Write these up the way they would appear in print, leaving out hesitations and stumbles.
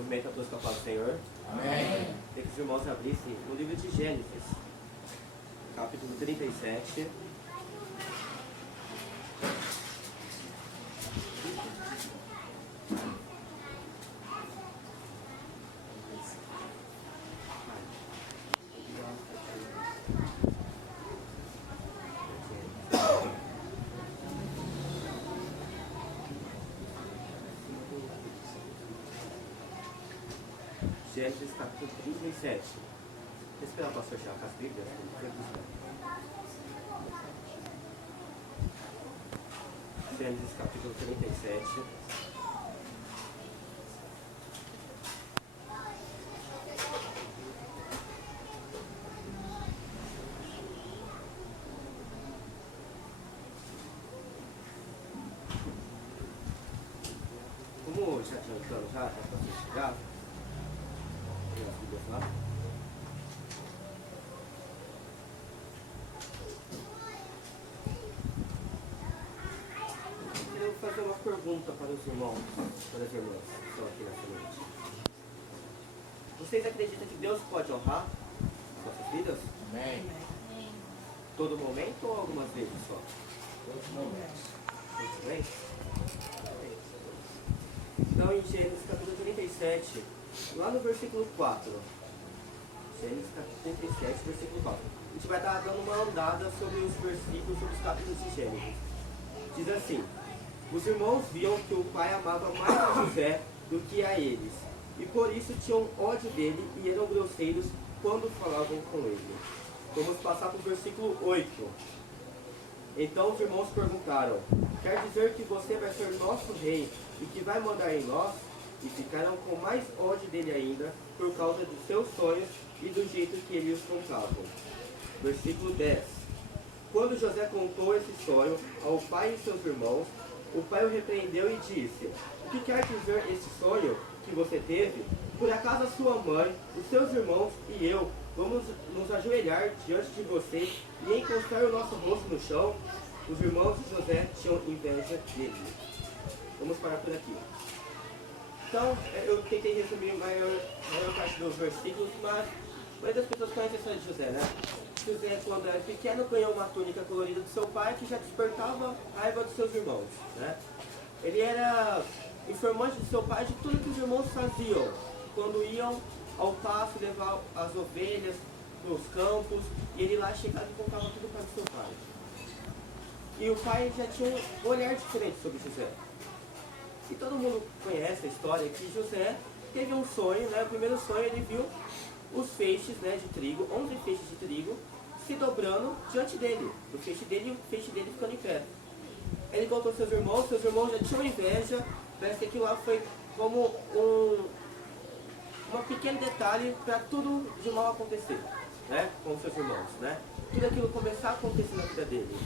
Movimento a busca para o Senhor. Amém. Queria que os irmãos abrissem no livro de Gênesis, capítulo 37. Gênesis capítulo 37. Vou esperar o pastor chegar com as Bíblias. Gênesis capítulo 37. Como já tinha plano já, é para você chegar. Lá. Eu vou fazer uma pergunta para os irmãos, para as irmãs que estão aqui nessa noite. Vocês acreditam que Deus pode honrar nossas vidas? Amém. Todo momento ou algumas vezes só? Todos os momentos. Muito bem? Então em Gênesis capítulo 37, lá no versículo 4. Gênesis capítulo 37, versículo 4. A gente vai estar dando uma andada sobre os versículos, sobre os capítulos de Gênesis. Diz assim: os irmãos viam que o pai amava mais a José do que a eles, e por isso tinham ódio dele e eram grosseiros quando falavam com ele. Vamos passar para o versículo 8. Então os irmãos perguntaram: quer dizer que você vai ser nosso rei e que vai mandar em nós? E ficaram com mais ódio dele ainda, por causa dos seus sonhos e do jeito que ele os contavam. Versículo 10. Quando José contou esse sonho ao pai e seus irmãos, o pai o repreendeu e disse: o que quer dizer esse sonho que você teve? Por acaso a sua mãe, os seus irmãos e eu vamos nos ajoelhar diante de você e encostar o nosso rosto no chão? Os irmãos de José tinham inveja dele. Vamos parar por aqui. Então, eu tentei resumir a maior parte dos versículos, mas a maioria das pessoas conhecem a história de José, né? José, quando era pequeno, ganhou uma túnica colorida do seu pai que já despertava a raiva dos seus irmãos, né? Ele era informante do seu pai de tudo que os irmãos faziam quando iam ao pasto levar as ovelhas para os campos, e ele lá chegava e contava tudo para o seu pai. E o pai já tinha um olhar diferente sobre José. E todo mundo conhece a história que José teve um sonho, né? O primeiro sonho ele viu os feixes, né, de trigo, 11 feixes de trigo, se dobrando diante dele, o feixe dele e o feixe dele ficando em pé. Ele contou aos seus irmãos já tinham inveja, parece que aquilo lá foi como um pequeno detalhe para tudo de mal acontecer, né, com os seus irmãos, né? Tudo aquilo começar a acontecer na vida dele.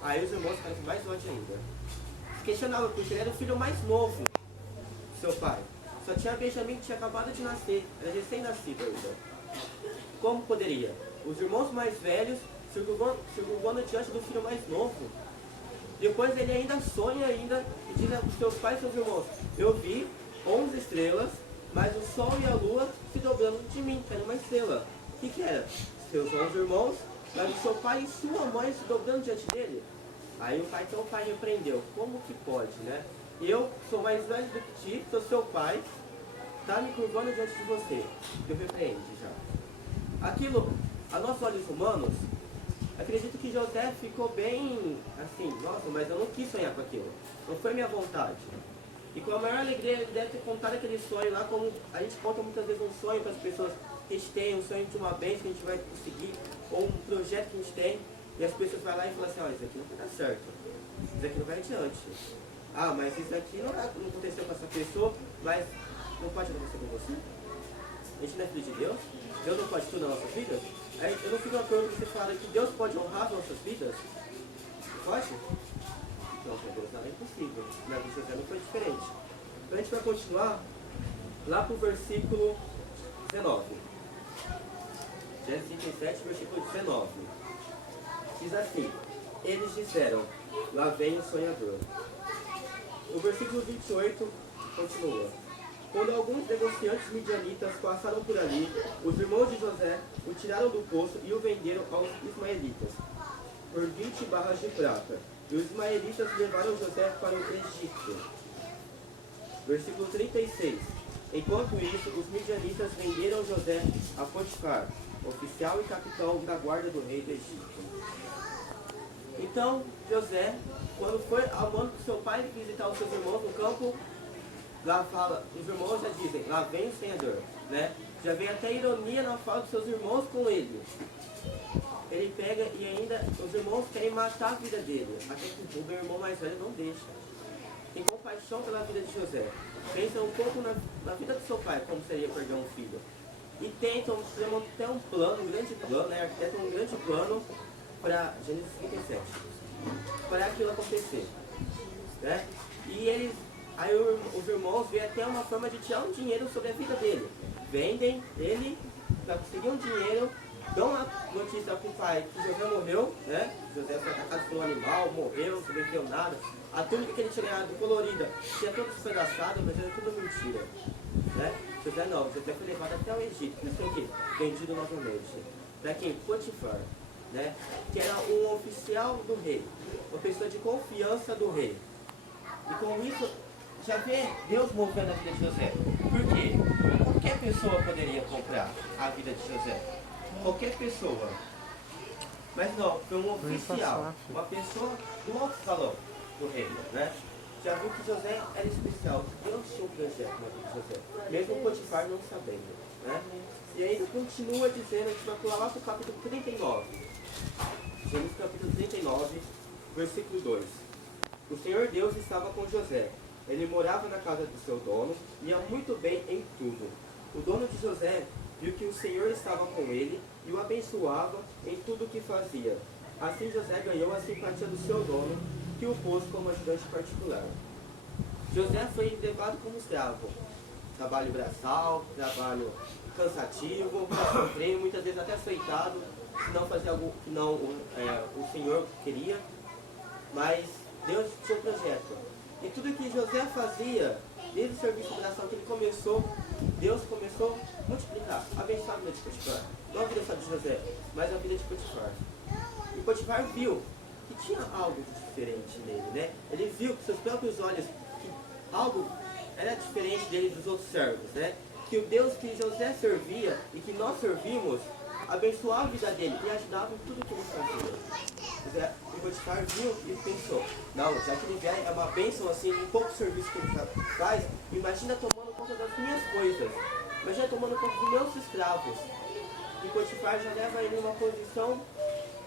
Aí os irmãos ficaram com mais ódio ainda. Questionava porque ele era o filho mais novo do seu pai. Só tinha Benjamim que tinha acabado de nascer, era recém-nascido ainda. Como poderia? Os irmãos mais velhos circulando diante do filho mais novo. Depois ele ainda sonha ainda e diz aos seus pais e seus irmãos: eu vi 11 estrelas, mas o sol e a lua se dobrando de mim, que era uma estrela. O que era? Seus 11 irmãos, mas o seu pai e sua mãe se dobrando diante dele. Aí o pai repreendeu: como que pode, né? Eu sou mais velho do que ti, sou seu pai, está me curvando diante de você. Eu repreende já. Aquilo, a nossos olhos humanos, acredito que José ficou bem assim: nossa, mas eu não quis sonhar com aquilo, não foi minha vontade. E com a maior alegria ele deve ter contado aquele sonho lá, como a gente conta muitas vezes um sonho para as pessoas que a gente tem, um sonho de uma bênção que a gente vai conseguir, ou um projeto que a gente tem. E as pessoas vão lá e falam assim: olha, isso aqui não vai dar certo, isso aqui não vai adiante. Ah, mas isso aqui não aconteceu com essa pessoa, mas não pode acontecer com você? A gente não é filho de Deus? Deus não pode tudo na nossa vida? Aí eu não fico uma pergunta que você fala que Deus pode honrar as nossas vidas? Pode? Não, com Deus nada é impossível. Na vida de José não foi diferente. Então a gente vai continuar lá para o versículo 19. Gênesis 37, versículo 19. Diz assim: eles disseram: lá vem o sonhador. O versículo 28 continua: Quando alguns negociantes midianitas passaram por ali, os irmãos de José o tiraram do poço e o venderam aos ismaelitas por 20 barras de prata. E os ismaelitas levaram José para o Egito. Versículo 36. Enquanto isso, os midianitas venderam José a Potifar, oficial e capitão da guarda do rei do Egito. Então, José, quando foi ao mando do seu pai visitar os seus irmãos no campo, lá fala, os irmãos já dizem, lá vem o Senhor, né? Já vem até ironia na fala dos seus irmãos com ele. Ele pega e ainda, os irmãos querem matar a vida dele, até que o meu irmão mais velho não deixa. Tem compaixão pela vida de José. Pensa um pouco na vida do seu pai, como seria perder um filho. E tentam ter um plano, um grande plano, né? Arquitetam um grande plano para Gênesis 37, para aquilo acontecer, né? E eles, aí os irmãos veem até uma forma de tirar um dinheiro sobre a vida dele. Vendem ele para conseguir um dinheiro, dão a notícia para o pai que José morreu, né? José foi atacado por um animal, morreu, não sobreviveu nada. A túnica que ele tinha ganhado colorida tinha tudo despedaçado, mas era tudo mentira, né? José não, José foi levado até o Egito, não sei o quê, vendido novamente. Para quem? Potifar, né? Que era um oficial do rei, uma pessoa de confiança do rei. E com isso, já vê Deus movendo a vida de José. Por quê? Qualquer pessoa poderia comprar a vida de José. Qualquer pessoa. Mas não, foi um oficial, uma pessoa do alto escalão do reino, né? Já viu que José era especial. Deus tinha um projeto na vida de José, mesmo o Potifar não sabendo, né? E ainda continua dizendo, a gente vai pular lá para o capítulo 39. Gênesis capítulo 39, versículo 2. O Senhor Deus estava com José. Ele morava na casa do seu dono e ia muito bem em tudo. O dono de José viu que o Senhor estava com ele e o abençoava em tudo o que fazia. Assim José ganhou a simpatia do seu dono, que o pôs como ajudante particular. José foi levado como escravo. Trabalho braçal, trabalho cansativo, sofrer, muitas vezes até aceitado, se não fazer algo que não o Senhor queria. Mas Deus tinha um projeto. E tudo que José fazia, desde o serviço de oração que ele começou, Deus começou a multiplicar, abençoar a vida de Potifar. Não a vida só de José, mas a vida de Potifar. E Potifar viu que tinha algo diferente nele, né? Ele viu com seus próprios olhos que algo era diferente dele dos outros servos, né? Que o Deus que José servia e que nós servimos abençoava a vida dele e ajudava em tudo que ele fazia. O Potifar viu e pensou, não, já que ele vier é uma bênção assim, em pouco serviço que ele faz, imagina tomando conta das minhas coisas, imagina tomando conta dos meus escravos. E Potifar já leva ele numa posição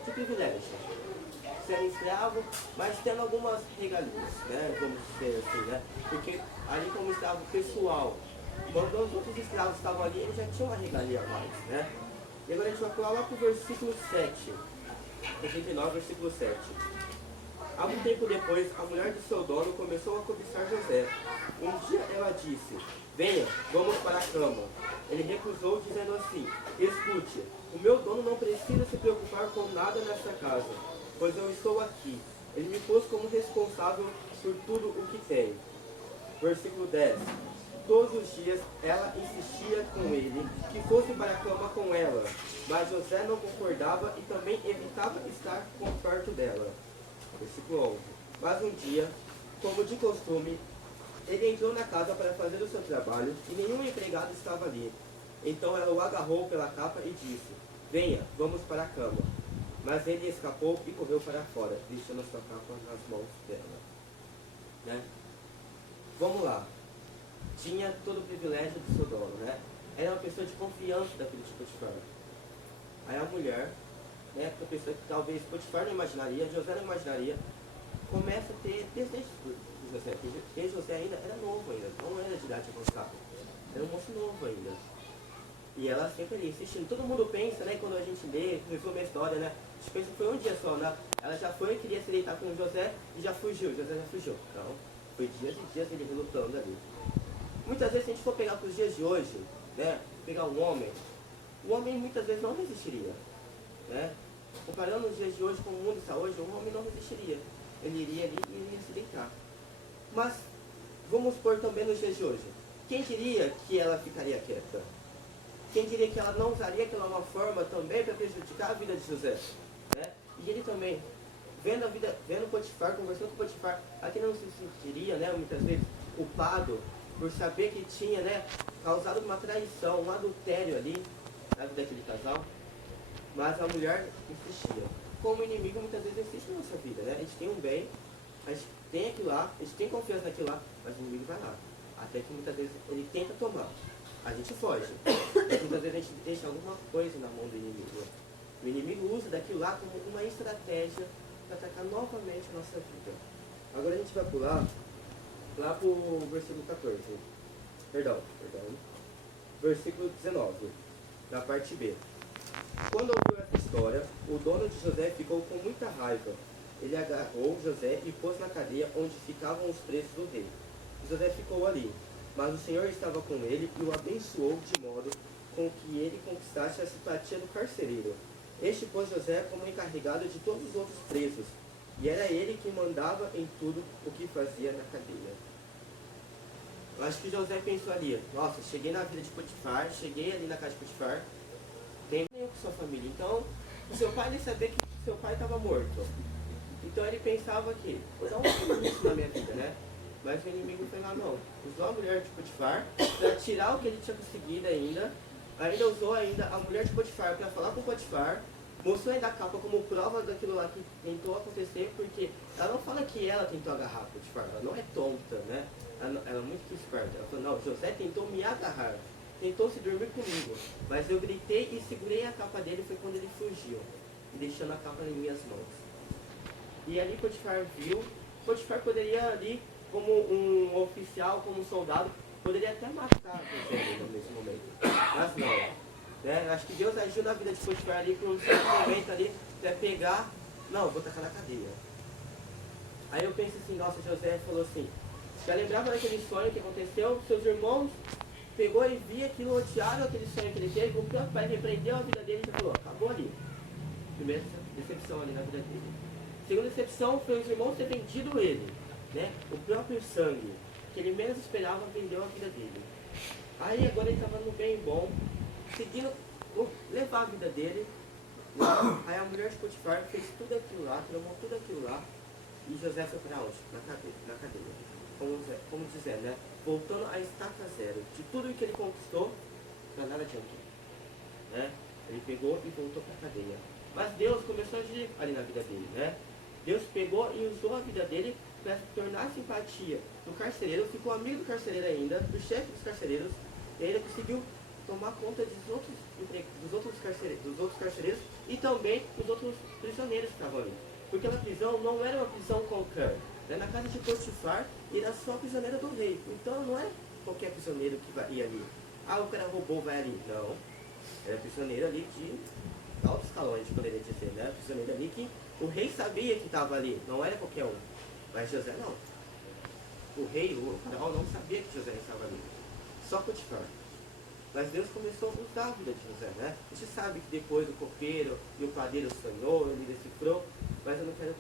de privilégio, sendo escravo, mas tendo algumas regalias, né, vamos dizer assim, né, porque ali como escravo pessoal, quando os outros escravos estavam ali, ele já tinha uma regalia a mais, né. E agora a gente vai pular lá para o versículo 7, 89, versículo 7. Algum tempo depois, a mulher de seu dono começou a cobiçar José. Um dia ela disse, venha, vamos para a cama. Ele recusou, dizendo assim, escute, o meu dono não precisa se preocupar com nada nesta casa, pois eu estou aqui. Ele me pôs como responsável por tudo o que tem. Versículo 10. Todos os dias ela insistia com ele que fosse para a cama com ela, mas José não concordava e também evitava estar perto dela. Versículo 11. Mas um dia, como de costume, ele entrou na casa para fazer o seu trabalho e nenhum empregado estava ali. Então ela o agarrou pela capa e disse, venha, vamos para a cama. Mas ele escapou e correu para fora, deixando a sua capa nas mãos dela. Né? Vamos lá. Tinha todo o privilégio do seu dono, né? Era uma pessoa de confiança daquele tipo de Potifar. Aí a mulher, né, a pessoa que talvez Potifar não imaginaria, José não imaginaria, começa a ter desejos por José, porque José ainda era novo ainda, não era de idade avançada, era um moço novo ainda. E ela sempre ali insistindo. Todo mundo pensa, né, quando a gente lê, resume a história, né? A gente pensa que foi um dia só, né? Ela já foi, queria se deitar com José e já fugiu, José já fugiu. Não, foi dias e dias ele relutando ali. Muitas vezes, se a gente for pegar para os dias de hoje, né, pegar um homem, o homem muitas vezes não resistiria, né? Comparando os dias de hoje com o mundo está hoje, um homem não resistiria. Ele iria ali e iria se deitar. Mas, vamos pôr também nos dias de hoje. Quem diria que ela ficaria quieta? Quem diria que ela não usaria aquela uma forma também para prejudicar a vida de José? Né? E ele também, vendo Potifar, conversando com Potifar, aqui não se sentiria, né, muitas vezes, culpado por saber que tinha, né, causado uma traição, um adultério ali na vida daquele casal, mas a mulher insistia. Como o inimigo muitas vezes insiste na nossa vida, né? A gente tem um bem, a gente tem aquilo lá, a gente tem confiança naquilo lá, mas o inimigo vai lá. Até que muitas vezes ele tenta tomar. A gente foge. Muitas vezes a gente deixa alguma coisa na mão do inimigo. O inimigo usa daquilo lá como uma estratégia para atacar novamente a nossa vida. Agora a gente vai pular lá para o versículo 14. Perdão. Versículo 19, da parte B. Quando ouviu essa história, o dono de José ficou com muita raiva. Ele agarrou José e pôs na cadeia onde ficavam os presos do rei. José ficou ali, mas o Senhor estava com ele e o abençoou de modo com que ele conquistasse a simpatia do carcereiro. Este pôs José como encarregado de todos os outros presos, e era ele que mandava em tudo o que fazia na cadeia. Eu acho que José pensou ali, nossa, cheguei na vida de Potifar, cheguei ali na casa de Potifar, tem nem com sua família. Então, o seu pai nem sabia que seu pai estava morto. Então ele pensava que, vou dar um isso na minha vida, né? Mas o inimigo foi lá, não. Usou a mulher de Potifar para tirar o que ele tinha conseguido ainda usou ainda a mulher de Potifar para falar com Potifar, mostrou ainda a capa como prova daquilo lá que tentou acontecer, porque ela não fala que ela tentou agarrar Potifar, ela não é tonta, né? Ela é muito esperta. Ela falou, não, José tentou me agarrar, tentou se dormir comigo, mas eu gritei e segurei a capa dele, foi quando ele fugiu, deixando a capa em minhas mãos. E ali Potifar viu, Potifar poderia ali, como um oficial, como um soldado, poderia até matar José nesse momento, mas não. Né? Acho que Deus agiu na vida de Potifar ali por um certo momento ali, para pegar, não, vou tacar na cadeia. Aí eu penso assim, nossa, José falou assim, já lembrava daquele sonho que aconteceu, seus irmãos pegou e via aquilo, odiaram aquele sonho que ele teve, o próprio pai repreendeu a vida dele e já falou, acabou ali. Primeira decepção ali na vida dele. Segunda decepção foi os irmãos ter vendido ele, né? O próprio sangue, que ele menos esperava, vendeu a vida dele. Aí agora ele estava no bem bom, seguindo levar a vida dele. Né? Aí a mulher de Potifar fez tudo aquilo lá, tramou tudo aquilo lá, e José foi para onde? Na cadeia. Como dizer, né? Voltando a estaca zero, de tudo que ele conquistou, para nada adiantou. Né? Ele pegou e voltou para a cadeia. Mas Deus começou a agir ali na vida dele, né? Deus pegou e usou a vida dele para tornar a simpatia do carcereiro, ficou amigo do carcereiro ainda, do chefe dos carcereiros, e ainda conseguiu tomar conta dos outros carcereiros e também dos outros prisioneiros que estavam ali. Porque a prisão não era uma prisão qualquer. Né? Na casa de Potifar, ele era só prisioneiro do rei. Então não é qualquer prisioneiro que ia ali. Ah, o cara roubou, vai ali. Não. Era prisioneiro ali de altos escalões, a gente poderia dizer, né? Prisioneiro ali que o rei sabia que estava ali, não era qualquer um. Mas José não. O rei, o faraó, não sabia que José estava ali. Só Potifar. Mas Deus começou a mudar a vida de José, né? A gente sabe que depois o copeiro e o padeiro sonhou, ele decifrou, mas eu não quero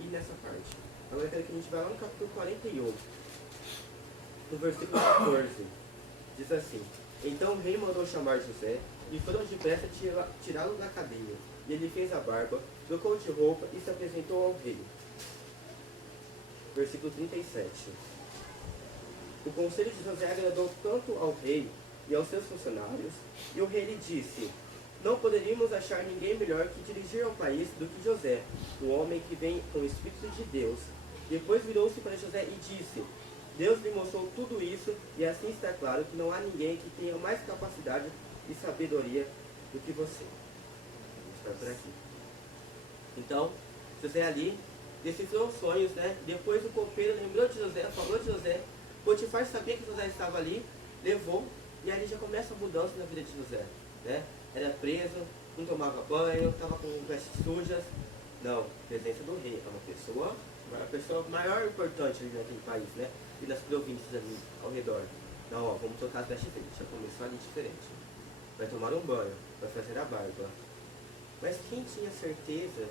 ir nessa parte. Agora eu quero que a gente vá lá no capítulo 48, no versículo 14. Diz assim: então o rei mandou chamar José, e foram depressa tirá-lo da cadeia. E ele fez a barba, trocou de roupa e se apresentou ao rei. Versículo 37. O conselho de José agradou tanto ao rei e aos seus funcionários, e o rei lhe disse: não poderíamos achar ninguém melhor que dirigir ao país do que José, o homem que vem com o Espírito de Deus. Depois virou-se para José e disse: Deus lhe mostrou tudo isso, e assim está claro que não há ninguém que tenha mais capacidade e sabedoria do que você. Vamos estar por aqui. Então, José ali decifrou os sonhos, né? Depois o copeiro lembrou de José, falou de José. Potifar sabia que José estava ali, levou, e aí já começa a mudança na vida de José, né? Era preso, não tomava banho, estava com vestes sujas. Não, presença do rei, é uma pessoa maior importante ali naquele país, né? E nas províncias ali ao redor. Não, ó, vamos trocar as vestes dele, já começou ali diferente. Vai tomar um banho, vai fazer a barba. Mas quem tinha certeza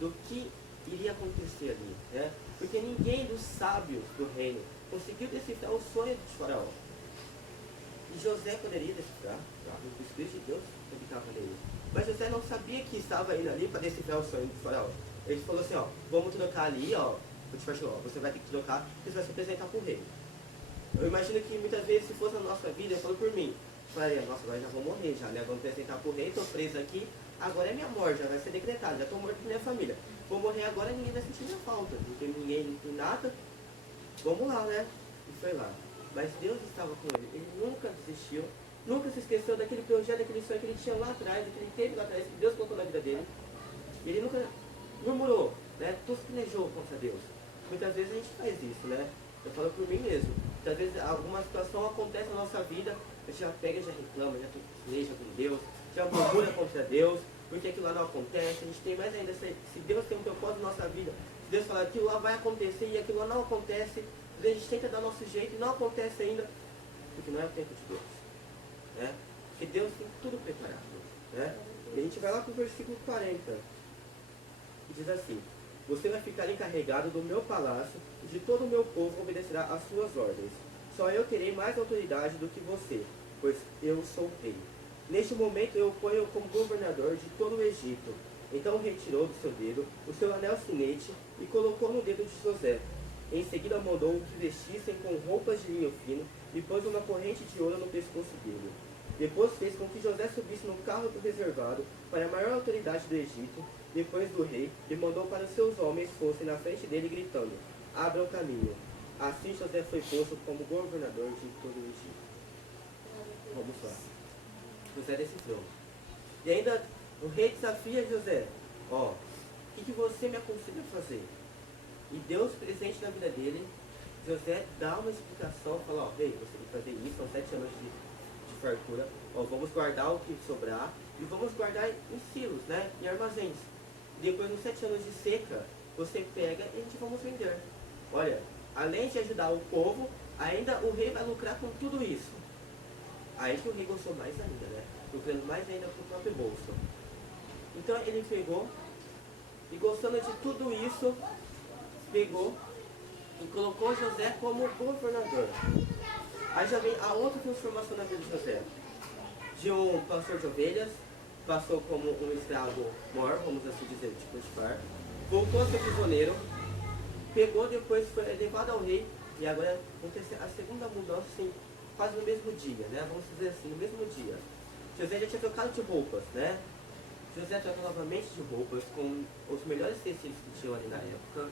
do que iria acontecer ali, né? Porque ninguém dos sábios do reino conseguiu decifrar o sonho de Faraó. E José poderia decifrar, claro, o Espírito de Deus habitava nele. Mas José não sabia que estava indo ali para decifrar o sonho do faraó. Ele falou assim, ó, vamos trocar ali, ó, você vai ter que trocar, porque você vai se apresentar para o rei. Eu imagino que muitas vezes, se fosse na nossa vida, eu falo por mim, falei, nossa, agora já vou morrer já, né? Vamos apresentar para o rei, estou preso aqui, agora é minha morte, já vai ser decretado, já estou morto com minha família. Vou morrer agora, ninguém vai sentir minha falta, não tem ninguém, não tem nada, vamos lá, né? E foi lá. Mas Deus estava com ele nunca desistiu, nunca se esqueceu daquele projeto, daquele sonho que ele tinha lá atrás, que ele teve lá atrás, que Deus colocou na vida dele. E ele nunca murmurou, né? Tosquinejou contra Deus. Muitas vezes a gente faz isso, né? Eu falo por mim mesmo. Muitas vezes alguma situação acontece na nossa vida, a gente já pega, já reclama, já tosqueneja com Deus, já murmura contra Deus, porque aquilo lá não acontece. A gente tem mais ainda, se Deus tem um propósito na nossa vida, se Deus falar que aquilo lá vai acontecer e aquilo lá não acontece, a gente tenta dar nosso jeito e não acontece ainda, porque não é o tempo de Deus, né? Porque Deus tem tudo preparado, né? E a gente vai lá para o versículo 40, que diz assim: você vai ficar encarregado do meu palácio e de todo o meu povo obedecerá às suas ordens. Só eu terei mais autoridade do que você, pois eu sou rei. Neste momento eu o ponho como governador de todo o Egito. Então retirou do seu dedo o seu anel sinete e colocou no dedo de José. Em seguida mandou que vestissem com roupas de linho fino e pôs uma corrente de ouro no pescoço dele. Depois fez com que José subisse no carro reservado para a maior autoridade do Egito, depois do rei, e mandou para os seus homens fossem na frente dele gritando: abra o caminho. Assim José foi posto como governador de todo o Egito. Vamos lá. José decifrou. E ainda o rei desafia José: ó, o que você me aconselha a fazer? E Deus presente na vida dele, José dá uma explicação, fala: ó, rei, você tem que fazer isso, são 7 anos de fartura, ó, vamos guardar o que sobrar e vamos guardar em silos, né, em armazéns. Depois, nos 7 anos de seca, você pega e a gente vamos vender. Olha, além de ajudar o povo, ainda o rei vai lucrar com tudo isso. Aí que o rei gostou mais ainda, né? Lucrando mais ainda com o próprio bolso. Então ele pegou e, gostando de tudo isso, pegou e colocou José como governador. Aí já vem a outra transformação na vida de José. De um pastor de ovelhas, passou como um escravo mor, vamos assim dizer, de Potifar, voltou a ser prisioneiro, pegou, depois foi levado ao rei, e agora aconteceu a segunda mudança, assim, quase no mesmo dia, né? Vamos dizer assim, no mesmo dia. José já tinha trocado de roupas, né? José troca novamente de roupas, com os melhores tecidos que tinham ali na época.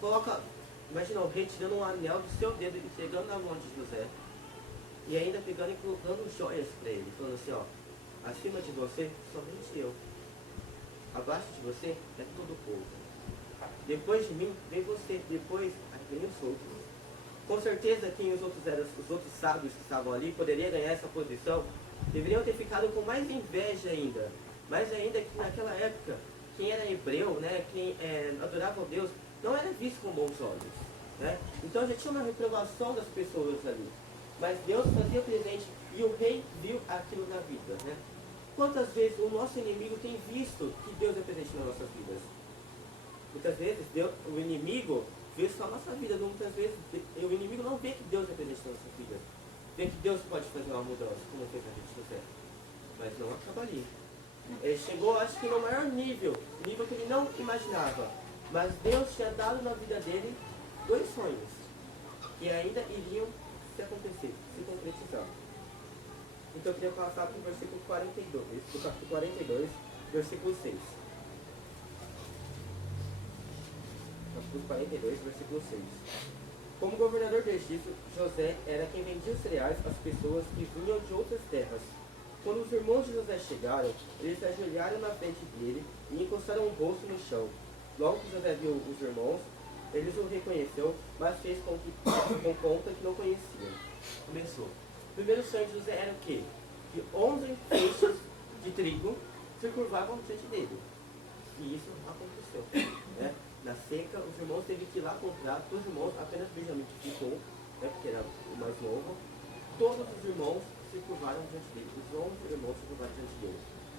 Coloca, imagina o rei tirando um anel do seu dedo e entregando na mão de José. E ainda pegando e colocando joias para ele, falando assim, ó, acima de você, somente eu. Abaixo de você é todo o povo. Depois de mim, vem você. Depois, aí vem os outros. Com certeza, quem os outros eram, os outros sábios que estavam ali, poderia ganhar essa posição, deveriam ter ficado com mais inveja ainda. Mais ainda que naquela época, quem era hebreu, né, quem adorava a Deus, não era visto com bons olhos, né? Então já tinha uma reprovação das pessoas ali. Mas Deus fazia presente e o rei viu aquilo na vida, né? Quantas vezes o nosso inimigo tem visto que Deus é presente nas nossas vidas? Muitas vezes o inimigo vê só a nossa vida, muitas vezes o inimigo não vê que Deus é presente nas nossas vidas. Vê que Deus pode fazer uma mudança, como fez a gente José. Mas não acaba ali. Ele chegou, acho que no maior nível que ele não imaginava. Mas Deus tinha dado na vida dele 2 sonhos, que ainda iriam se acontecer, se concretizar. Então eu queria passar para o versículo 42, do capítulo 42, versículo 6. Capítulo 42, versículo 6. Como governador do Egito, José era quem vendia os cereais às pessoas que vinham de outras terras. Quando os irmãos de José chegaram, eles se ajoelharam na frente dele e encostaram o rosto no chão. Logo que José viu os irmãos, eles o reconheceu, mas fez com conta que não conheciam. Começou. O primeiro sonho de José era o quê? Que 11 feixes de trigo se curvavam diante dele. E isso aconteceu, né? Na seca, os irmãos teve que ir lá comprar, todos os irmãos, apenas Benjamim que ficou, né, porque era o mais novo. Todos os irmãos se curvaram diante dele. Os 11 irmãos se curvaram diante dele.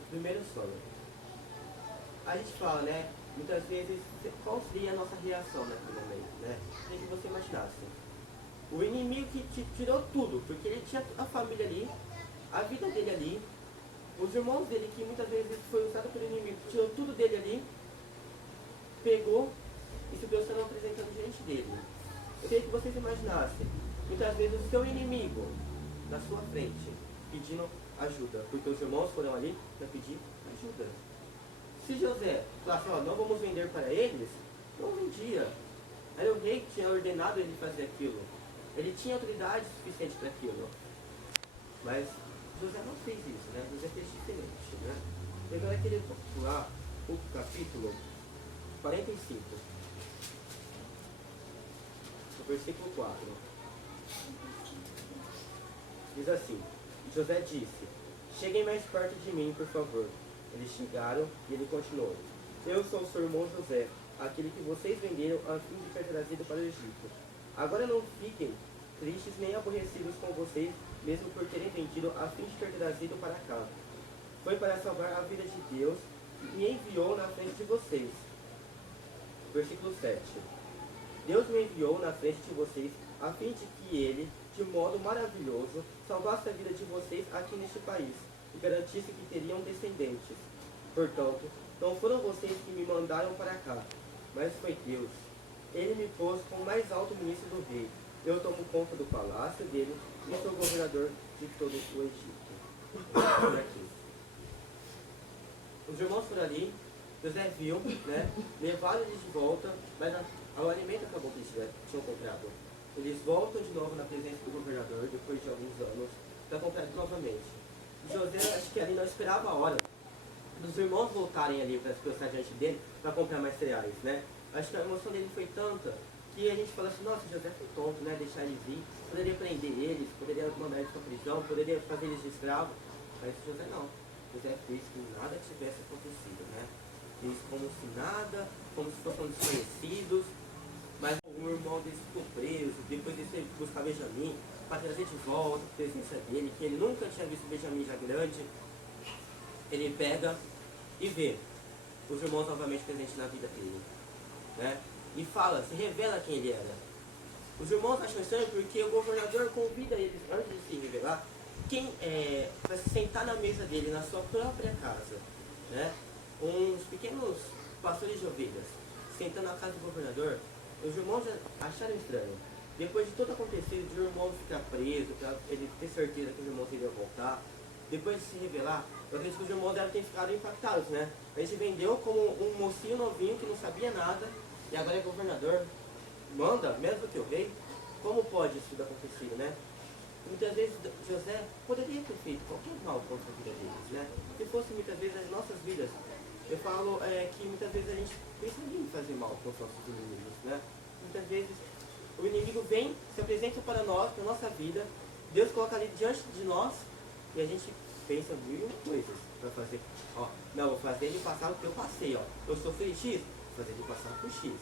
Primeiro sonho. A gente fala, né? Muitas vezes, qual seria a nossa reação naquele momento, né? Queria que você imaginasse. O inimigo que te tirou tudo, porque ele tinha a família ali, a vida dele ali, os irmãos dele, que muitas vezes foi usado pelo inimigo, tirou tudo dele ali, pegou e se Deus estava apresentando diante dele. Eu queria que vocês imaginassem, muitas vezes o seu inimigo na sua frente, pedindo ajuda, porque os irmãos foram ali para pedir ajuda. Se José falasse, ó, não vamos vender para eles, não vendia. Era o rei que tinha ordenado ele fazer aquilo. Ele tinha autoridade suficiente para aquilo. Mas José não fez isso, né? José fez diferente, né? E agora eu queria pular o capítulo 45. O versículo 4. Diz assim, José disse, cheguem mais perto de mim, por favor. Eles chegaram e ele continuou, eu sou o seu irmão José, aquele que vocês venderam a fim de ser trazido para o Egito. Agora não fiquem tristes nem aborrecidos com vocês, mesmo por terem vendido a fim de ser trazido para cá. Foi para salvar a vida de Deus que me enviou na frente de vocês. Versículo 7. Deus me enviou na frente de vocês a fim de que ele, de modo maravilhoso, salvasse a vida de vocês aqui neste país e garantisse que teriam descendentes. Portanto, não foram vocês que me mandaram para cá, mas foi Deus. Ele me pôs como mais alto ministro do rei. Eu tomo conta do palácio dele e sou governador de todo o Egito. Aqui. Os irmãos foram ali, José viu, né? Levaram eles de volta, mas o alimento acabou que eles tinham comprado. Eles voltam de novo na presença do governador, depois de alguns anos, para comprar novamente. José, acho que ali não esperava a hora dos irmãos voltarem ali para se prostrar diante dele para comprar mais cereais, né? Acho que a emoção dele foi tanta que a gente fala assim, nossa, José foi tonto, né? Deixar eles ir, poderia prender eles, poderia mandar eles para a prisão, poderia fazer eles de escravo, mas José não. José fez que nada tivesse acontecido, né? Fez como se nada, como se fossem desconhecidos, mas o irmão dele ficou preso, depois ele foi buscar Benjamim para trazer de volta a presença dele, que ele nunca tinha visto Benjamim já grande. Ele pega e vê os irmãos novamente presentes na vida dele, né? E fala, se revela quem ele era. Os irmãos acham estranho porque o governador convida eles, antes de se revelar, para se sentar na mesa dele, na sua própria casa, né? Uns pequenos pastores de ovelhas, sentando na casa do governador. Os irmãos acharam estranho. Depois de tudo acontecido, de o irmão ficar preso, para ele ter certeza que os irmãos iriam voltar, depois de se revelar, eu acredito que os irmãos devem ter ficado impactados, né? A gente vendeu como um mocinho novinho que não sabia nada, e agora é governador, manda, mesmo que o rei. Como pode isso tudo acontecido, né? Muitas vezes José poderia ter feito qualquer mal contra a vida deles, né? Se fosse muitas vezes as nossas vidas, eu falo que muitas vezes a gente pensa em fazer mal com os nossos inimigos, né? Muitas vezes o inimigo vem, se apresenta para nós, para a nossa vida, Deus coloca ali diante de nós e a gente pensa mil coisas para fazer. Ó, não, vou fazer ele passar o que eu passei, ó. Eu sofri X, vou fazer ele passar por X.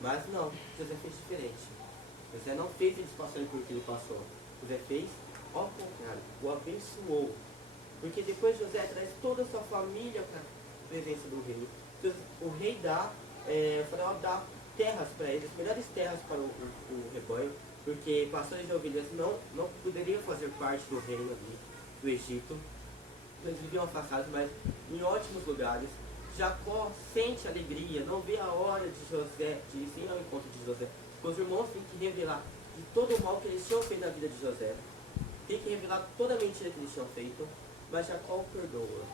Mas não, José fez diferente. José não fez eles passarem por que ele passou. José fez ao contrário, o abençoou. Porque depois José traz toda a sua família para a presença do rei. O rei dá, o faraó dá terras para eles, melhores terras para o rebanho, porque pastores de ovelhas não poderiam fazer parte do reino ali, do Egito. Eles viviam afastados, mas em ótimos lugares. Jacó sente alegria, não vê a hora de José, de ir ao encontro de José. Porque os irmãos têm que revelar de todo o mal que eles tinham feito na vida de José. Tem que revelar toda a mentira que eles tinham feito, mas Jacó o perdoa,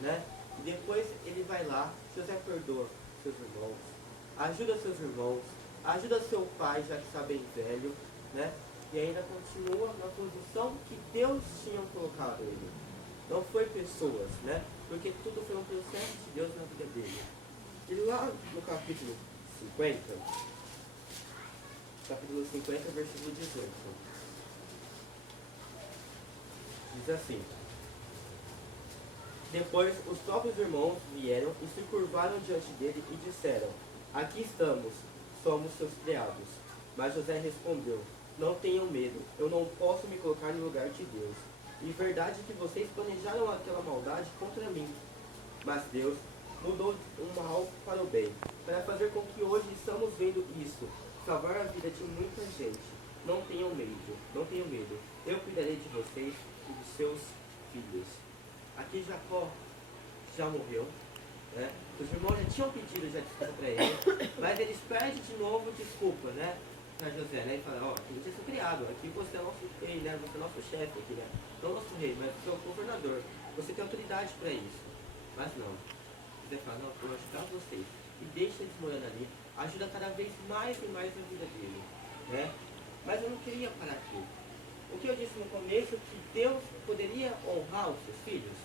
né? E depois ele vai lá, José perdoa seus irmãos, ajuda seus irmãos, ajuda seu pai, já que está bem velho, né? E ainda continua na posição que Deus tinha colocado ele. Não foi pessoas, né? Porque tudo foi um processo de Deus na vida dele. E lá no capítulo 50, versículo 18, diz assim: depois os próprios irmãos vieram e se curvaram diante dele e disseram: aqui estamos, somos seus criados. Mas José respondeu: não tenham medo, eu não posso me colocar no lugar de Deus. E verdade é que vocês planejaram aquela maldade contra mim. Mas Deus mudou o mal para o bem, para fazer com que hoje estamos vendo isso, salvar a vida de muita gente. não tenham medo, não tenham medo. Eu cuidarei de vocês e de seus filhos. Aqui Jacó já morreu, né? Os irmãos já tinham pedido já desculpa para ele, mas eles pedem de novo desculpa, né? Para José, né? E fala, ó, aqui você é criado, aqui você é nosso rei, né? Você é nosso chefe aqui, né? Não nosso rei, mas você é o governador. Você tem autoridade para isso. Mas não. José fala, não, eu vou ajudar vocês. E deixa eles morando ali. Ajuda cada vez mais e mais a vida dele, né? Mas eu não queria parar aqui. O que eu disse no começo, que Deus poderia honrar os seus filhos.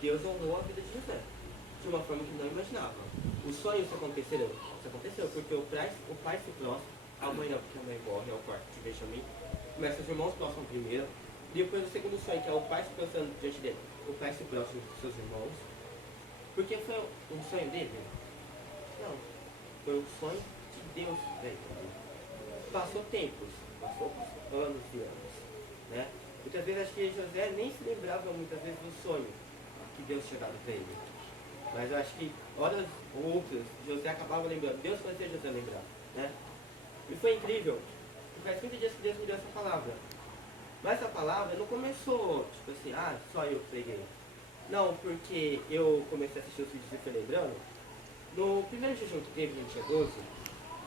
Deus honrou a vida de José, de uma forma que não imaginava. Os sonhos aconteceram? Isso aconteceu, porque o pai se prostra, a mãe não, porque a mãe morre, é o quarto de Benjamim. Começa os irmãos prostram primeiro, e depois o segundo sonho, que é o pai se prostrando diante dele. O pai se prostra dos seus irmãos. Porque foi um sonho dele? Não. Foi um sonho de Deus para ele. Passou tempos, passou anos e anos, né? Muitas vezes acho que José nem se lembrava muitas vezes do sonho que Deus tinha dado para ele. Mas eu acho que horas ou outras José acabava lembrando. Deus fazia José lembrar, né? E foi incrível. Faz 30 dias que Deus me deu essa palavra. Mas essa palavra não começou, tipo assim, só eu preguei. Não, porque eu comecei a assistir os vídeos e fui lembrando. No primeiro jejum que teve, no dia 12,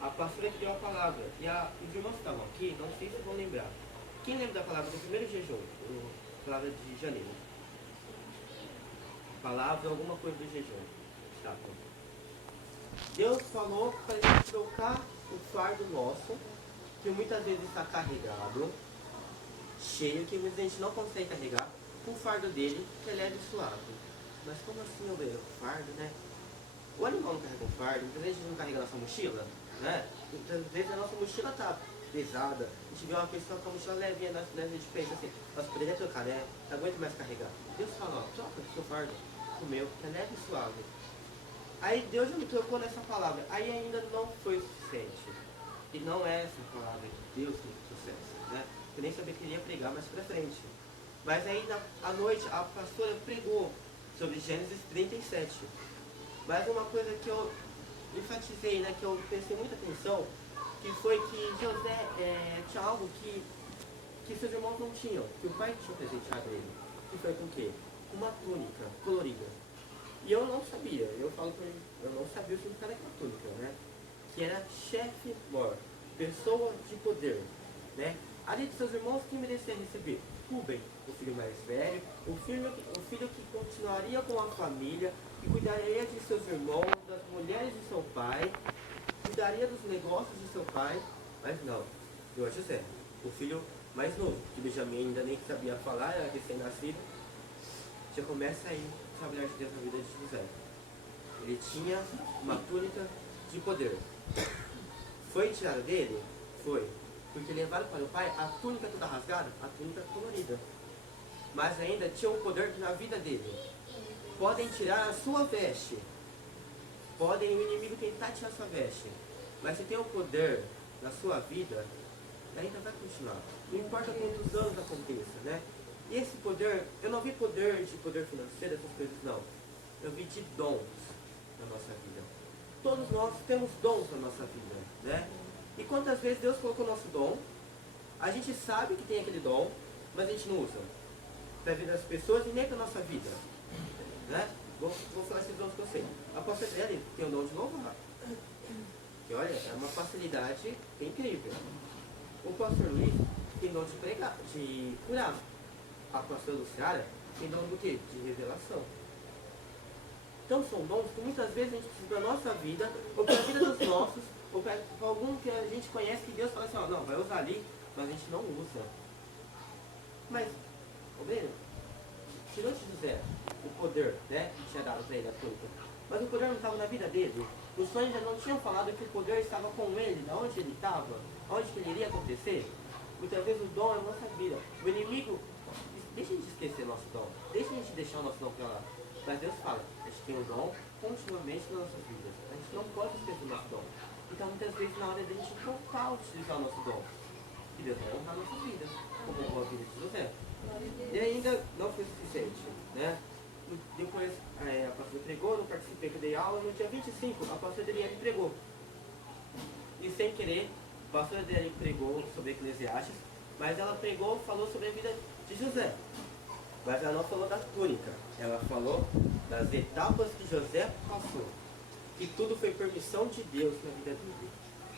a pastora que deu a palavra. E os irmãos que estavam aqui, não sei se vão lembrar. Quem lembra da palavra do primeiro jejum? A palavra de janeiro. Palavra, alguma coisa do jejum. Tá, Deus falou para a gente trocar o fardo nosso, que muitas vezes está carregado, cheio, que às vezes a gente não consegue carregar, o fardo dele, que é leve e suave. Mas como assim, o fardo, né? O animal não carrega um fardo, muitas vezes a gente não carrega a nossa mochila, né? Muitas vezes a nossa mochila está pesada, a gente vê uma pessoa com a mochila levinha, a gente pensa assim, nossa, poderia trocar, né? Não aguento mais carregar. Deus fala, ó, troca o seu fardo, o meu, que é leve e suave. Aí Deus já me trocou nessa palavra, aí ainda não foi o suficiente. E não é essa palavra que Deus tem sucesso, né? Eu nem sabia que ele ia pregar mais pra frente. Mas aí à noite a pastora pregou sobre Gênesis 37. Mas uma coisa que eu enfatizei, né, que eu prestei muita atenção, que foi que José tinha algo que seus irmãos não tinham, que o pai tinha presenteado a ele. Que foi com o quê? Uma túnica colorida. E eu não sabia, eu falo pra ele, eu não sabia o significado daquela túnica, né? Que era chefe mor, pessoa de poder, né? Ali de seus irmãos, quem merecia receber? Rubem, o filho mais velho, o filho que continuaria com a família, que cuidaria de seus irmãos, das mulheres de seu pai, cuidaria dos negócios de seu pai, mas não, deu a José, o filho mais novo, que Benjamim ainda nem sabia falar, era recém-nascido, já começa aí a trabalhar de Deus na vida de José. Ele tinha uma túnica de poder. Foi tirado dele? Foi. Porque levaram para o pai a túnica toda rasgada, a túnica colorida. Mas ainda tinha um poder na vida dele. Podem tirar a sua veste. Podem o inimigo tentar tirar a sua veste. Mas se tem o poder na sua vida, ainda vai continuar. Não importa quantos anos aconteça, né? E esse poder, eu não vi poder de poder financeiro, essas coisas não. Eu vi de dons na nossa vida. Todos nós temos dons na nossa vida, né? E quantas vezes Deus colocou o nosso dom, a gente sabe que tem aquele dom, mas a gente não usa. Para a vida das pessoas e nem para a nossa vida, né? Vou falar esses dons que eu sei. A apóstola Adriane tem o dom de louvar. Que olha, é uma facilidade incrível. O pastor Luiz tem dom de pregar, de curar. A pastora Luciara tem dom do quê? De revelação. Então são dons que muitas vezes a gente precisa para a nossa vida, ou para a vida dos nossos, ou para algum que a gente conhece que Deus fala assim, ó, não, vai usar ali, mas a gente não usa. Mas, ô Breno, tirou de José o poder, né, que tinha dado para ele a túnica, mas o poder não estava na vida dele. Os sonhos já não tinham falado que o poder estava com ele, de onde ele estava, onde que ele iria acontecer. Muitas vezes o dom é a nossa vida. O inimigo, deixa a gente esquecer nosso dom, deixa a gente deixar o nosso dom para lá. Mas Deus fala, a gente tem o dom continuamente nas nossas vidas. A gente não pode esquecer o nosso dom. Então muitas vezes na hora de a gente voltar a utilizar o nosso dom, que Deus vai honrar a nossa vida, como honrou a vida de José. E ainda não foi suficiente, né? Depois a pastora pregou, não participei, que eu dei aula, no dia 25 a pastora Adriane pregou. E sem querer, O pastor Adriane pregou sobre Eclesiastes, mas ela falou sobre a vida de José. Mas ela não falou da túnica, ela falou das etapas que José passou. Que tudo foi permissão de Deus na vida dele,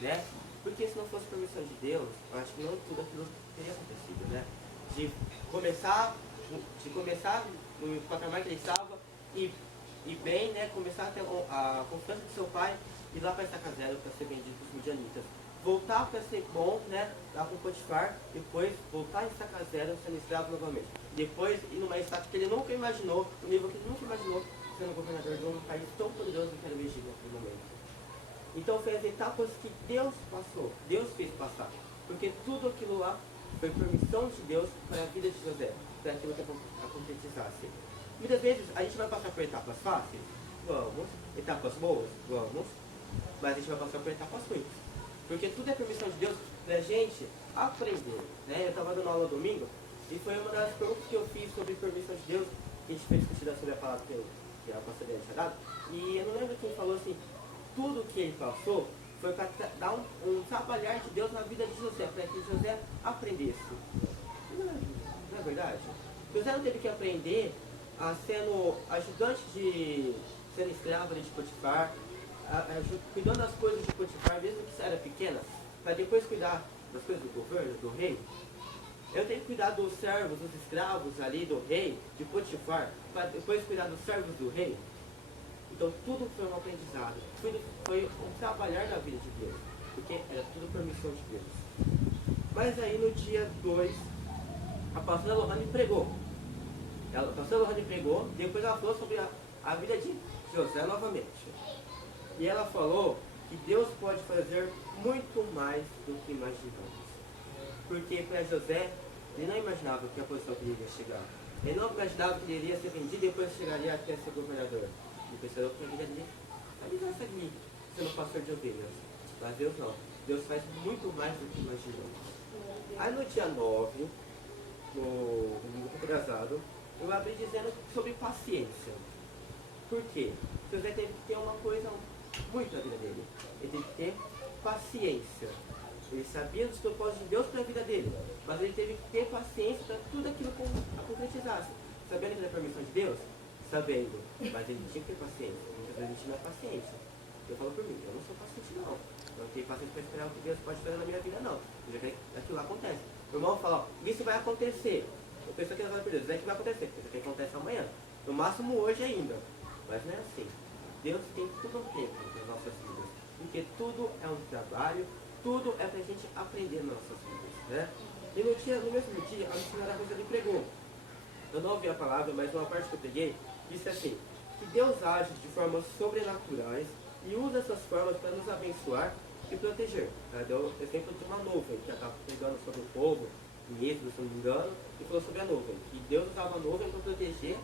né? Porque se não fosse permissão de Deus, eu acho que não tudo aquilo teria acontecido, né? De começar no patamar que ele estava e bem, né? Começar a ter a confiança de seu pai e ir lá para estaca zero para ser vendido para os midianitas. Voltar para ser bom, né? Lá com Potifar, depois voltar em estaca zero sendo escravo novamente. Depois ir numa estaca que ele nunca imaginou, um nível que ele nunca imaginou, sendo governador de um país tão poderoso que era o Egito naquele momento. Então foi as etapas que Deus passou, Deus fez passar. Porque tudo aquilo lá foi permissão de Deus para a vida de José, para aquilo que a concretizasse. Muitas vezes a gente vai passar por etapas fáceis, vamos, etapas boas, vamos, mas a gente vai passar por etapas ruins. Porque tudo é permissão de Deus para a gente aprender. Né? Eu estava dando aula domingo e foi uma das perguntas que eu fiz sobre permissão de Deus, que a gente fez discutir sobre a palavra que a pastora tinha dado. E eu não lembro quem falou assim, tudo que ele passou foi para dar um trabalhar de Deus na vida de José, para que José aprendesse. Não é verdade? José não teve que aprender sendo ajudante sendo escravo de Potifar, cuidando das coisas de Potifar, mesmo que era pequena, para depois cuidar das coisas do governo, do rei. Eu tenho que cuidar dos servos, dos escravos ali do rei, de Potifar, para depois cuidar dos servos do rei. Então tudo foi um aprendizado, tudo foi um trabalhar na vida de Deus, porque era tudo permissão de Deus. Mas aí no dia 2, a pastora Lohane pregou. A pastora Lohane pregou, depois ela falou sobre a vida de José novamente. E ela falou que Deus pode fazer muito mais do que imaginamos. Porque para José, ele não imaginava que a posição que ele ia chegar. Ele não imaginava que ele iria ser vendido e depois chegaria até ser governador. Ele pensou que a vida dele vai seguir sendo pastor de ovelhas. Mas Deus não. Deus faz muito mais do que imaginamos. Aí no dia 9, no domingo retrasado, eu abri dizendo sobre paciência. Por quê? José teve que ter uma coisa muito na vida dele. Ele teve que ter paciência. Ele sabia dos propósitos de Deus para a vida dele, mas ele teve que ter paciência para tudo aquilo que a concretizasse. Sabendo que era permissão de Deus? Sabendo. Mas ele tinha que ter paciência. Muitas vezes a gente não é paciente. Eu falo por mim, eu não sou paciente não. Eu não tenho paciência para esperar o que Deus pode fazer na minha vida não. Eu já quero que aquilo acontece. O irmão fala, ó, isso vai acontecer. Eu penso que ele vai por Deus, isso é que vai acontecer. Eu penso que acontece amanhã. No máximo hoje ainda. Mas não é assim. Deus tem tudo um tempo nas nossas vidas. Porque tudo é um trabalho, tudo é para a gente aprender nas nossas vidas. Né? E no mesmo dia, a missionária Roseli pregou. Eu não ouvi a palavra, mas uma parte que eu peguei, disse assim, que Deus age de formas sobrenaturais e usa essas formas para nos abençoar e proteger. Ela deu o exemplo de uma nuvem, que ela estava pregando sobre o povo, em Êxodo, se não me engano, e falou sobre a nuvem. Que Deus usava a nuvem para proteger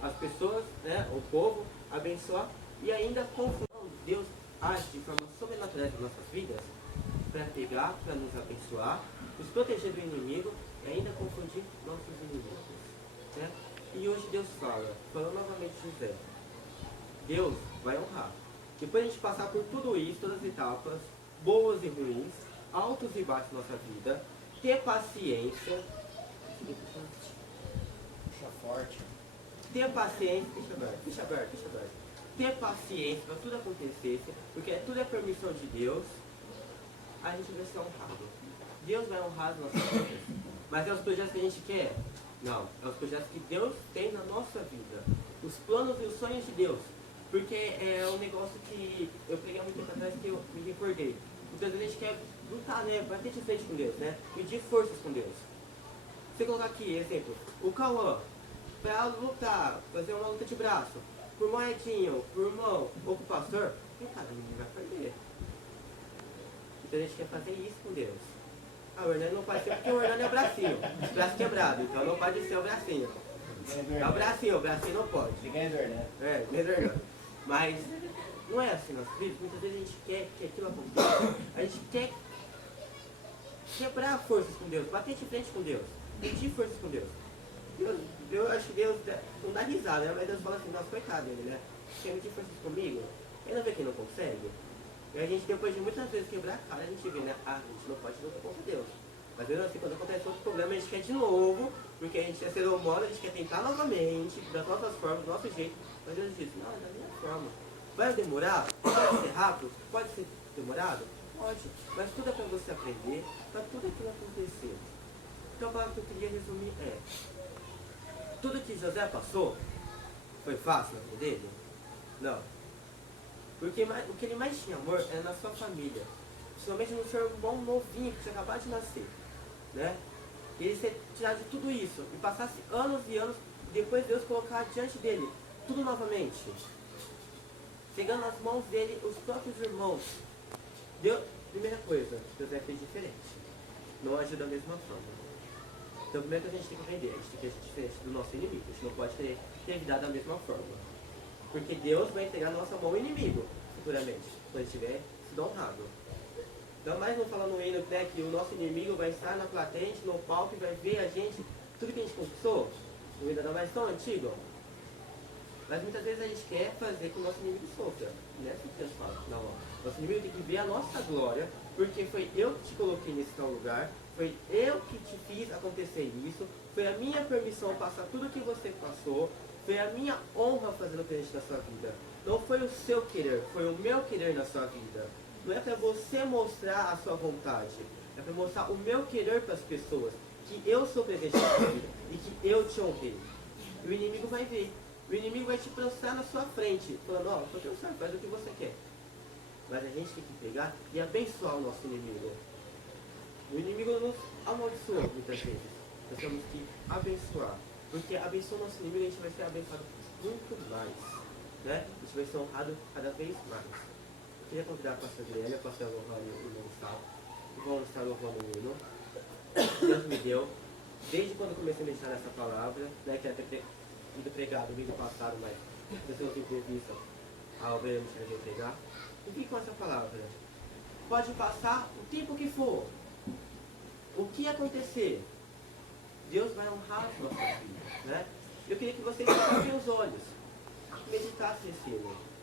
as pessoas, né, o povo, abençoar e ainda confundir. Deus age de formas sobrenaturais nas nossas vidas para pegar, para nos abençoar, nos proteger do inimigo e ainda confundir nossos inimigos. Né? E hoje Deus falando novamente de José, Deus vai honrar. Depois a gente passar por tudo isso, todas as etapas, boas e ruins, altos e baixos na nossa vida, ter paciência, Puxa forte. ter paciência, deixa aberto. Ter paciência para tudo acontecer, porque tudo é permissão de Deus, a gente vai ser honrado. Deus vai honrar as nossas vidas. Mas é os projetos que a gente quer? Não, é os projetos que Deus tem na nossa vida. Os planos e os sonhos de Deus. Porque é um negócio que eu preguei há muito tempo atrás que eu me recordei. Muitas vezes a gente quer lutar, né? Bater de frente com Deus, né? Medir forças com Deus. Você colocar aqui, exemplo, o Cauã, para lutar, fazer uma luta de braço, por moedinho, por mão, ou com o pastor, cara, ninguém vai perder. Então a gente quer fazer isso com Deus. Ah, o Hernani não pode ser porque o Hernani é o bracinho, braço quebrado, então não pode ser o bracinho. É o bracinho não pode. Ninguém é dor, né? É, melhor. Mas não é assim nas vidas, muitas vezes a gente quer que aquilo aconteça. A gente quer quebrar forças com Deus, bater de frente com Deus, medir forças com Deus. Eu acho que Deus não dá risada, né? Mas Deus fala assim, nossa, coitado dele, né? Quer medir forças comigo? Ele não vê que não consegue? E a gente, depois de muitas vezes quebrar a cara, a gente vê, né? Ah, a gente não pode lutar contra Deus. Mas mesmo assim, quando acontece outro problema, a gente quer de novo, porque a gente é ser humano, a gente quer tentar novamente, das nossas formas, do nosso jeito. Mas Deus diz, não, é da minha forma. Vai demorar? Pode ser rápido? Pode ser demorado? Pode. Mas tudo é para você aprender, para tudo aquilo acontecer. Então a palavra que eu queria resumir é, tudo que José passou, foi fácil na vida dele? Não. Porque o que ele mais tinha amor era na sua família. Principalmente no seu irmão novinho, que tinha acabado de nascer. Né? E ele ser tirado de tudo isso. E passasse anos e anos, e depois Deus colocar diante dele tudo novamente. Pegando nas mãos dele os próprios irmãos. Deus, primeira coisa, José fez diferente. Não agiu da mesma forma. Então, primeiro que a gente tem que aprender, a gente tem que agir diferente do nosso inimigo. A gente não pode querer revidar da mesma forma. Porque Deus vai entregar na nossa mão o inimigo, futuramente, quando ele estiver sido honrado. Ainda mais não falando no hino, né, que o nosso inimigo vai estar na plateia, no palco, e vai ver a gente, tudo que a gente conquistou, o hino ainda mais tão antigo. Mas muitas vezes a gente quer fazer com que o nosso inimigo sofra. Não é assim que Deus fala. Não, nosso inimigo tem que ver a nossa glória, porque foi eu que te coloquei nesse tal lugar, foi eu que te fiz acontecer isso, foi a minha permissão passar tudo o que você passou, foi a minha honra fazendo presente na sua vida. Não foi o seu querer, foi o meu querer na sua vida. Não é para você mostrar a sua vontade, é para mostrar o meu querer para as pessoas, que eu sou presente na sua vida e que eu te honrei. E o inimigo vai ver. O inimigo vai te prostrar na sua frente, falando, ó, só Deus sabe, faz o que você quer. Mas a gente tem que pegar e abençoar o nosso inimigo. O inimigo nos amaldiçoa muitas vezes. Nós temos que abençoar. Porque abençoa o nosso inimigo, a gente vai ser abençoado muito mais. Né? A gente vai ser honrado cada vez mais. Eu queria convidar a pastora Adriana, a pastora louvar o irmão Sal. Vamos estar louvando o hino. Deus me deu, desde quando eu comecei a meditar nessa palavra, né, que era sido pregado no domingo passado, mas pessoas imprevistas, a obreira me fez pregar. E fique com essa palavra. Pode passar o tempo que for, o que acontecer, Deus vai honrar as nossas vidas, né? Eu queria que vocês fechassem os olhos, meditassem nesse hino.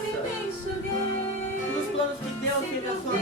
graça, nos planos que Deus tem na sua